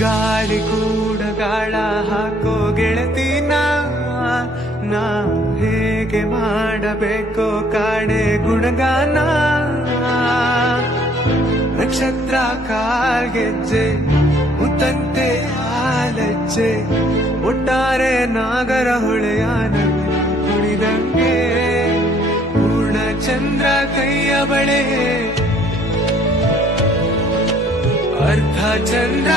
ಗಾಳಿ ಕೂಡ ಗಾಳ ಹಾಕೋ ಗೆಳತಿನ ನಾ ಹೇಗೆ ಮಾಡಬೇಕೋ ಕಾಣೆ ಗುಣಗಾನ ನಕ್ಷತ್ರ ಕಾಲ್ಗೆಜ್ಜೆ ಮುತ್ತಂತೆ ಹಾಲಜ್ಜೆ ಒಟ್ಟಾರೆ ನಾಗರ ಹೊಳೆಯಾನ ಕುಣಿದಂಗೆ ಪೂರ್ಣ ಚಂದ್ರ ಕೈಯ ಬಳೆ ಅರ್ಧ ಚಂದ್ರ